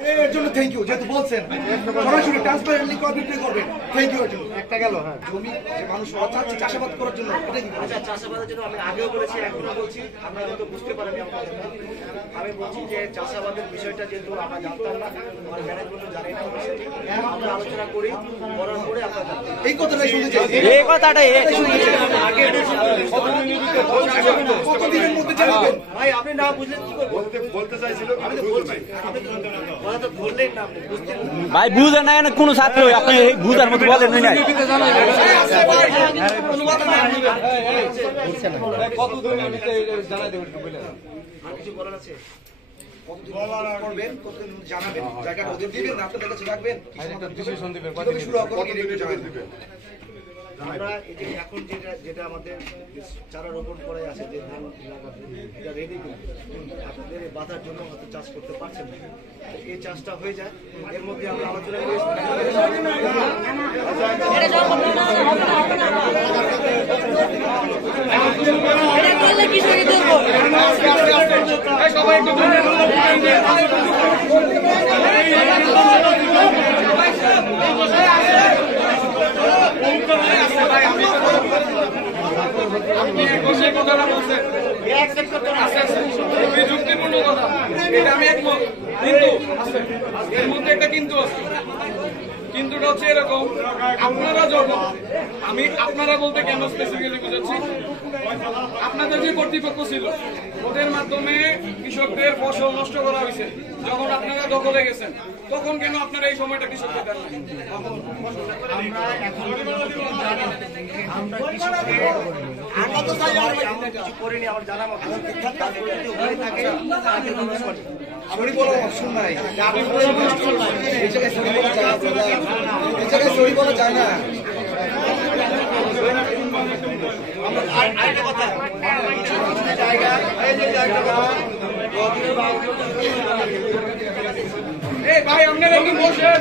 এর জন্য thank you, যেহেতু বলছেন সরাসরি ট্রান্সপারেন্টলি কত বিক্রি করবেন, থ্যাংক ইউ। এর জন্য একটা গেল। হ্যাঁ, জমি যে মানুষ চাচ্ছে চাষাবাদ করার জন্য, এটা কি? আচ্ছা, চাষাবাদের জন্য আমি আগেও বলেছি, এখনো বলছি, আপনারা হয়তো বুঝতে পারেন। আমি বলছি যে চাষাবাদের বিষয়টা যেহেতু আমরা জানতাম না, আমার ম্যানেজমেন্ট জানি না, আমরা আলোচনা করি, করার পরে আপনারা এই কথাটাই শুনতে চাইছি। এই কথাটাই কতদিনের মধ্যে জানাবেন? ভাই আপনি না বুঝলেন কি করবো? বলতে চাইছিল আমি তো বলছি, আপনি তো ধরলেন না, আপনি বুঝতেন না। ভাই বুঝে নাই না কোন ছাত্র আপনি বুঝার মতো বলেন নাই। আর কিছু বলার আছে? করবেন, কতদিন জানাবেন, জায়গাটা ওদের দিবেন, আপনাদের কাছে রাখবেন, শুরু হবে। আমরা এই যে এখন যেটা আমাদের চারা রোপণ করে আছে, যে ধান এটা রেডি, আপনাদের এই বাধার জন্য হয়তো চাষ করতে পারছেন না। এই চাষটা হয়ে যায়, এর মধ্যে আমরা আলোচনা করি। যুক্তিপূর্ণ কথা, এটা আমি একমত, কিন্তু এর মধ্যে একটা কিন্তু আছে। কিন্তুটা হচ্ছে এরকম, আপনারা যখন, আমি আপনারা বলতে কেন স্পেসিফিক্যালি বুঝাচ্ছি, আপনাদের যে কর্তৃপক্ষ ছিল ওদের মাধ্যমে কৃষকদের ফসল নষ্ট করা হয়েছে, যখন আপনারা দখলে গেছেন তখন কেন আপনারা এই সময়টা কৃষকদের দেন না? কিছু করিনি, আমার জানা মতো হয়ে থাকে। সরি বলার অপশন নাই, এই জায়গায় সরি বলা যায় না, এই জায়গায় সরি বলা যায় না। আরেকটা কথা, জায়গা এই যে জায়গাটা এই ভাই আপনারা কি বলছেন?